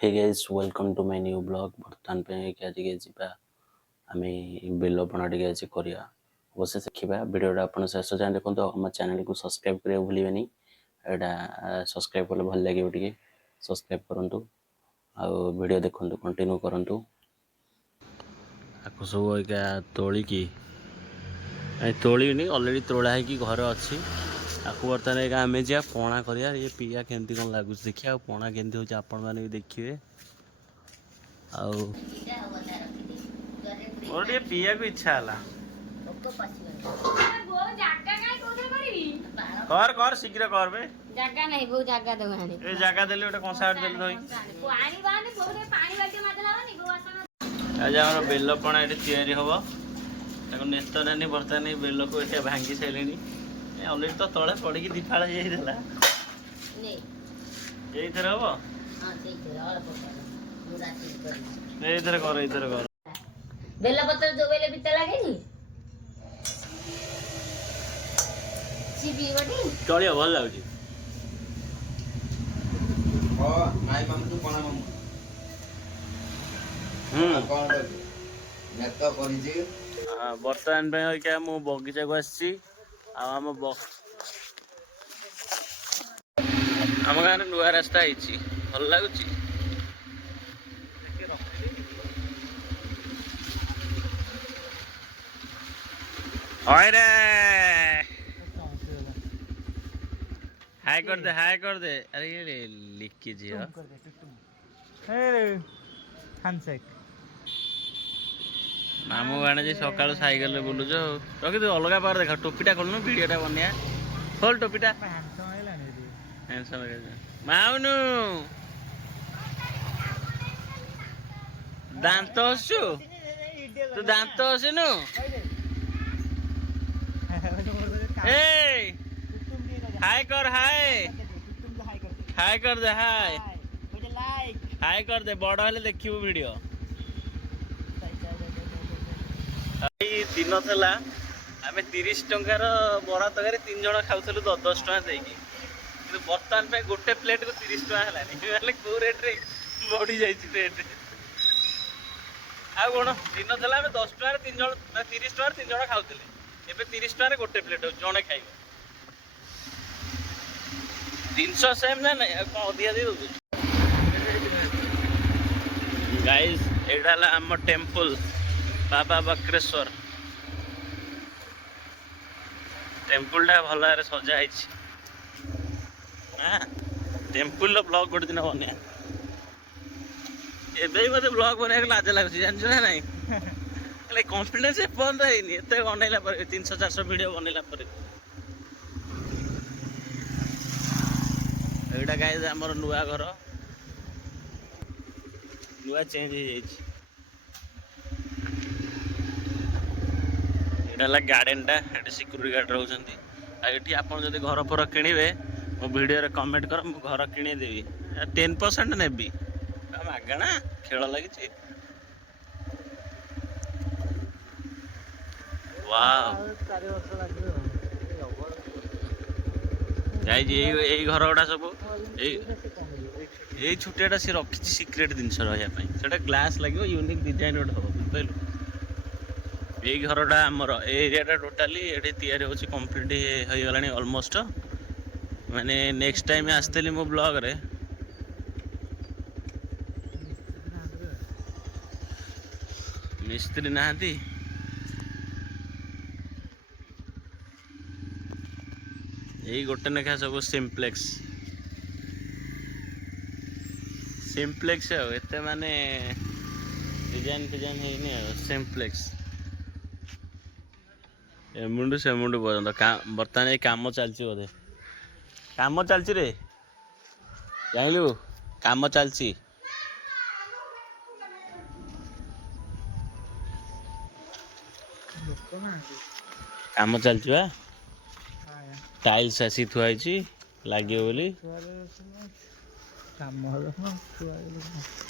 Hey guys, welcome to my new blog. ବର୍ତ୍ତମାନ ପାଇଁ ଆଜି ଯିବା ଆମେ ବେଲପଣା ଟିକେ ଆଜି କରିବା ଅବଶ୍ୟ ଶିଖିବା। ଭିଡ଼ିଓଟା ଆପଣ ଶେଷ ଯାଏଁ ଦେଖନ୍ତୁ। ଆମ ଚ୍ୟାନେଲକୁ ସବସ୍କ୍ରାଇବ୍ କରିବାକୁ ଭୁଲିବେନି। ଏଇଟା ସବସ୍କ୍ରାଇବ୍ କଲେ ଭଲ ଲାଗିବ, ଟିକେ ସବସ୍କ୍ରାଇବ୍ କରନ୍ତୁ ଆଉ ଭିଡ଼ିଓ ଦେଖନ୍ତୁ, କଣ୍ଟିନ୍ୟୁ କରନ୍ତୁ। ଆକୁ ସବୁ ଏଇକା ତୋଳିକି ତୋଳିନି, ଅଲରେଡ଼ି ତୋଳା ହେଇକି ଘରେ ଅଛି। ଆକୁ ବର୍ତ୍ତମାନ ଏଇକା ଆମେ ଯିବା ପଣା କରିବା। ଇଏ ପିଇବା କେମିତି କ'ଣ ଲାଗୁଛି ଦେଖିବା, ଆଉ ପଣା କେମିତି ହେଉଛି ଆପଣମାନେ ବି ଦେଖିବେ। ଆଉ ମୋର ଟିକେ ପିଇବାକୁ ଇଚ୍ଛା ହେଲା। କର କର ଶୀଘ୍ର କର ବେ। ଜାଗା ନାହିଁ, ବହୁତ ଜାଗା ଦଉନାହାନ୍ତି। ଏ ଜାଗା ଦେଲେ ଗୋଟେ କଂସା ଦେଲେ ଧୋଇ। ଆଜି ଆମର ବେଲ ପଣା ଏଠି ତିଆରି ହବ। ତାକୁ ନେତ ନାନି ବର୍ତ୍ତମାନ ବେଲକୁ ଏଠି ଭାଙ୍ଗି ସାରିଲେଣି। ଅଲରେଡ଼ି ତ ତଳେ ପଡ଼ିକି ଦିଫାଳ ହେଇଯାଇଥିଲା। ଏଇଥର ହବ, ଏଇଥର କର, ଏଇଥର କର। ବେଲପତ୍ର ଯୋଉ ବେଲେ ପିତା ଲାଗେନି ଚଳିବ, ଭଲ ଲାଗୁଛି। ବର୍ତ୍ତମାନ ପାଇଁ ଅଇକା ମୁଁ ବଗିଚାକୁ ଆସିଛି। ଆଉ ଆମ ଗାଁରେ ନୂଆ ରାସ୍ତା ହେଇଛି, ଭଲ ଲାଗୁଛି। ହଇରେ ହାय କରିଦେ, ହାय କରିଦେ। ଆରେ ये लीकेज है ମାମୁଁ ଗାଁରେ ଯେ ସକାଳୁ ସାଇକେଲରେ ବୁଲୁଛ। ରଖିଦେ ଅଲଗା ପାର ଦେଖା। ଟୋପିଟା ଖୋଲୁନୁ, ଭିଡ଼ିଓଟା ବନିଆ। ଖୋଲ ଟୋପିଟା। ମାଉନୁ ଦାନ୍ତ ହସୁଛୁ, ତୁ ଦାନ୍ତ ହସିନୁ। हाय कर, हाय हाय कर दे, हाय हाय कर दे। बड़ हेले देखिबू वीडियो। दिन थला आमे 30 टंकार बरा तकारी 3 जण खाउथलु 10 टका देकी। किंतु बर्तमान पे गोटे प्लेट को 30 टका हलानी। माने को रेट रे बढी जाई छि रेट। आ कोन दिन थला आमे 10 टका 3 जण 30 टका 3 जण खाउथले। एबे 30 टका रे गोटे प्लेट जणे खाइबो। 300 सेम ना नहीं कौन अधिका दे दो। गाइस एटा ला हम टेंपल बाबा बक्रेश्वर। टेंपल टा भल सजा है। टेंपल ब्लॉग गोटे दिन बनिया। एबे मते ब्लॉग बनिया लाज लगुच जान ना नहीं। कॉन्फिडेंस एपर्यंत है बनैला 300-400 वीडियो बनैला। एटा गाइस हमर नुआ घर नुआ चेंज हो जाइए। एटा गार्डन टा सिक्यूरिटी गार्ड रोचंती। ये आप घर फर किणवे मो वीडियो रे कमेंट कर, मु घर किणदेवी 10% नेबी मागणा। खेल लगी यही घर गुड़ा सब यही छुटियाटा सी रखी सिक्रेट जिनस रहा ग्लास लगे यूनिक डिजाइन गोटे हम बुझल। यही घरटा आमर एरियाटा टोटाली ये तैयारी होची कंप्लीट हो गलानी ऑलमोस्ट। माने नेक्स्ट टाइम आसतली मो ब्लॉग रे मिस्त्री नहांती। यही गोटे नेखा सब सिम्प्लेक्स सिम्प्लेक्स एते माने डिजाइन फिजाइन है सिम्प्लेक्स। ए मुंडू से मुंडू पर्यंत बर्तमान ये कम चलती बोधे। कम चलती रे जानलु कम चलती। कम चलती बा टाइल्स आसी थुआई लगे बोली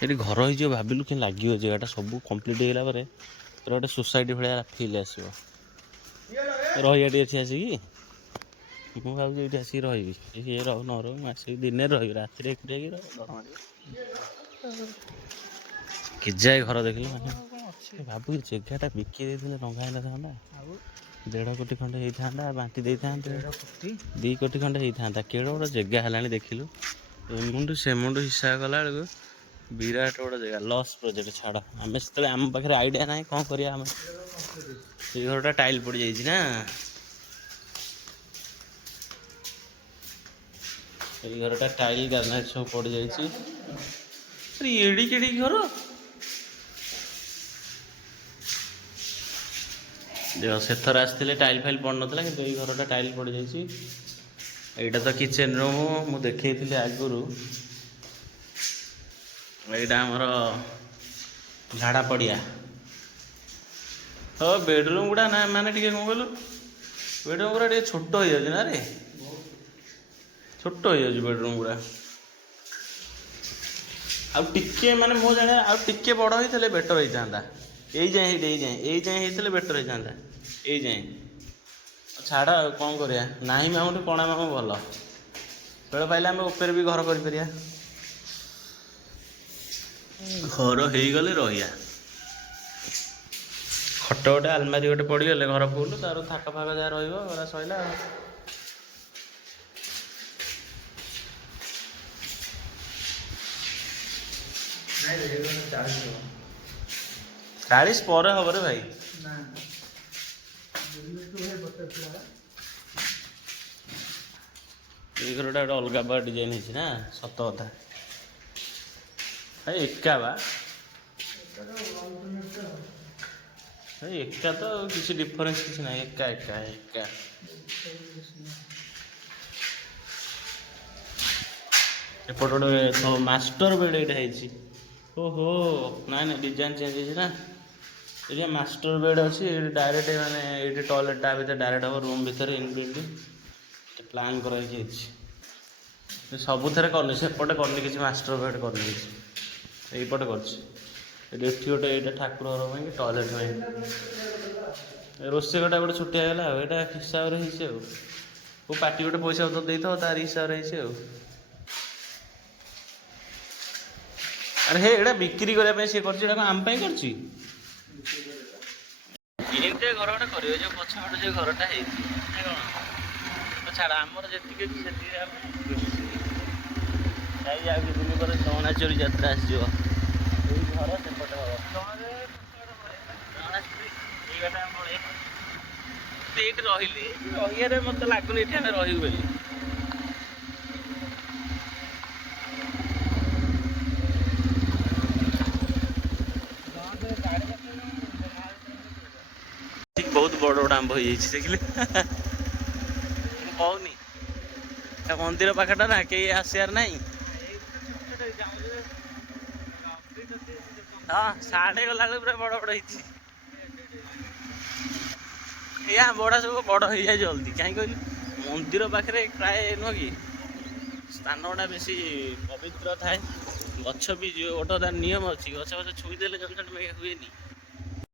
ये घर हो भाविलु कि लगे जगह सब कम्प्लीट होगा गोटे सोसाइटी भाया फिल आस रही आसिकी ମୁଁ ଭାବୁଛି ଏଇଠି ଆସିକି ରହିବି। ସିଏ ରହୁ ନ ରହୁ ମୁଁ ଆସିକି ଦିନରେ ରହିବି, ରାତିରେ ଏକୁଟିଆ କି ଡର ମାଡ଼ିବ। କେଜାଏ ଘର ଦେଖିଲେ ମାନେ ଭାବୁଛି ଜାଗାଟା ବିକି ଦେଇଥିଲେ ଟଙ୍କା ହେଇନଥାନ୍ତା। 1.5 କୋଟି ଖଣ୍ଡେ ହେଇଥାନ୍ତା, ବାଣ୍ଟି ଦେଇଥାନ୍ତେ। 2 କୋଟି ଖଣ୍ଡେ ହେଇଥାନ୍ତା। କେଡ଼େ ବଡ଼ ଜାଗା ହେଲାଣି ଦେଖିଲୁ। ଏମୁଣ୍ଡୁ ସେମୁଣ୍ଡୁ ହିସାବ କଲା ବେଳକୁ ବିରାଟ ବଡ଼ ଜାଗା। ଲସ୍ ପ୍ରୋଜେକ୍ଟ ଛାଡ଼। ଆମେ ସେତେବେଳେ ଆମ ପାଖରେ ଆଇଡ଼ିଆ ନାହିଁ କ'ଣ କରିବା ଆମେ। ସେଇ ଘରଟା ଟାଇଲ୍ ପଡ଼ିଯାଇଛି ନା। ଏଇ ଘରଟା ଟାଇଲ୍ ଗ୍ରାନାଇଟ୍ ସବୁ ପଡ଼ିଯାଇଛି। ଏଡ଼ିକି ଏଡ଼ିକି ଘର ଦେଖ, ସେଥର ଆସିଥିଲେ ଟାଇଲ୍ ଫାଇଲ୍ ପଡ଼ିନଥିଲା, କିନ୍ତୁ ଏଇ ଘରଟା ଟାଇଲ୍ ପଡ଼ିଯାଇଛି। ଏଇଟା ତ କିଚେନ୍ ରୁମ୍ ମୁଁ ଦେଖେଇଥିଲି ଆଗରୁ। ଏଇଟା ଆମର ଝାଡ଼ା ପଡ଼ିଆ। ହଁ ବେଡ଼ରୁମ୍ ଗୁଡ଼ା ନା ମାନେ ଟିକେ କ'ଣ କହିଲୁ, ବେଡ଼ରୁମ୍ ଗୁଡ଼ା ଟିକେ ଛୋଟ ହେଇଯାଉଛି ନା ରେ, ଛୋଟ ହେଇଯାଉଛି ବେଡ଼ରୁମ୍ ଗୁଡ଼ା। ଆଉ ଟିକେ ମାନେ ମୋ ଜାଣିବା ଆଉ ଟିକେ ବଡ଼ ହେଇଥିଲେ ବେଟର୍ ହେଇଥାନ୍ତା। ଏଇ ଯାଏଁ ହେଇଥିଲେ ବେଟର୍ ହେଇଥାନ୍ତା। ଏଇ ଯାଏଁ ଛାଡ଼ ଆଉ କ'ଣ କରିବା। ନାହିଁ ମାମୁଁଠୁ କଣା ମାମୁଁ ଭଲ। ବେଳ ପାଇଲେ ଆମେ ଉପରେ ବି ଘର କରିପାରିବା। ଘର ହେଇଗଲେ ରହିବା। ଖଟ ଗୋଟେ ଆଲମାରି ଗୋଟେ ପଡ଼ିଗଲେ ଘର ଫୁଲ୍। ତାର ଥାକ ଫାକ ଯାହା ରହିବ ଗଲା ସଇଲା ଆଉ। 40 ପରେ ହବ ରେ ଭାଇ। ଏଇ ଘରଟା ଗୋଟେ ଅଲଗା ବା ଡିଜାଇନ୍ ହେଇଛି ନା, ସତ କଥା। ଭାଇ ଏକା ବା, ଭାଇ ଏକା ତ, କିଛି ଡିଫରେନ୍ସ କିଛି ନାହିଁ। ଏକା ଏକା ଏକା। ଏପଟେ ଗୋଟେ ମାଷ୍ଟର ବେଡ୍ ଏଇଟା ହେଇଛି। ଓହୋ, ନାଇଁ ଡିଜାଇନ୍ ଚେଞ୍ଜ ହେଇଛି ନା। ଏଇଟା ମାଷ୍ଟର ବେଡ୍ ଅଛି। ଏଇଠି ଡାଇରେକ୍ଟ ମାନେ ଏଇଠି ଟଏଲେଟ୍ ତା ଭିତରେ ଡାଇରେକ୍ଟ ହେବ ରୁମ୍ ଭିତରେ ଇନବିଲ୍ଟ ପ୍ଲାନ୍ କରାହେଇକି ହେଇଛି। ସବୁଥିରେ କରିନି, ସେପଟେ କରିନି କିଛି ମାଷ୍ଟର ବେଡ୍ କରିନି କିଛି, ଏଇପଟେ କରିଛି। ଏଠି ଗୋଟେ ଏଇଟା ଠାକୁର ଘର ପାଇଁ ଟଏଲେଟ୍ ପାଇଁ। ରୋଷେଇ ଘରଟା ଗୋଟେ ଛୋଟିଆ ହେଇଗଲା ଆଉ। ଏଇଟା ହିସାବରେ ହେଇଛି ଆଉ। କେଉଁ ପାର୍ଟି ଗୋଟେ ପଇସା ପତ୍ର ଦେଇଥିବ ତାର ହିସାବରେ ହେଇଛି ଆଉ। ଆରେ ହେ, ଏଇଟା ବିକ୍ରି କରିବା ପାଇଁ ସିଏ କରିଛି। ଏଇଟା କ'ଣ ଆମ ପାଇଁ କରିଛି? ଏମିତିଆ ଘର ଗୋଟେ କରିବ ଯୋଉ ପଛପଟେ ଯୋଉ ଘରଟା ହେଇଛି କ'ଣ ଛାଡ଼। ଆମର ଯେତିକି ଅଛି ସେତିକି ଆମେ ଯାଇ ଆଉ କିଛି ଦିନ ପରେ ଚଣାଚୁରୀ ଯାତ୍ରା ଆସିଯିବ। ଏଇ ଘର ସେପଟେ ହବ। ଏଇଟା ଆମର ଏଇଠି ରହିଲେ ରହିବାରେ ମୋତେ ଲାଗୁନି ଏଠି ଆମେ ରହିବୁ ବୋଲି। ବହୁତ ବଡ଼ ବଡ଼ ଆମ୍ବ ହେଇଯାଇଛି ଦେଖିଲେ। ମୁଁ କହୁନି ମନ୍ଦିର ପାଖଟା ନା, କେହି ଆସିବାର ନାହିଁ। ହଁ, ସାଢ଼େ ଗଲାବେଳକୁ ପୁରା ବଡ଼ ବଡ଼ ହେଇଛି। ଏ ଆମ୍ବଗୁଡ଼ା ସବୁ ବଡ଼ ହେଇଯାଏ ଜଲ୍ଦି। କାହିଁକି କହିଲୁ, ମନ୍ଦିର ପାଖରେ ପ୍ରାୟ ନୁହଁ କି ସ୍ଥାନ ଗୁଡ଼ା ବେଶୀ ପବିତ୍ର ଥାଏ। ଗଛ ବି ଗୋଟେ ତାର ନିୟମ ଅଛି, ଗଛ ଛୁଇଁ ଦେଲେ ଜଣେ ହୁଏନି।